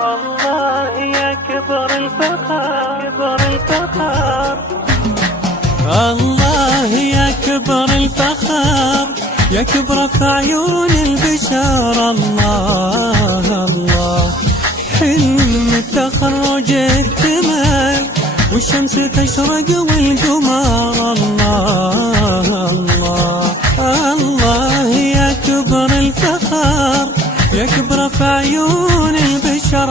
الله يا كبر الفخر، كبر الفخر. الله يا كبر الفخر، يا كبر في عيون البشر. الله الله حلم التخرج اكتمل، والشمس تشرق والقمر. الله الله الله يا كبر الفخر، يا كبر في عيون البشر.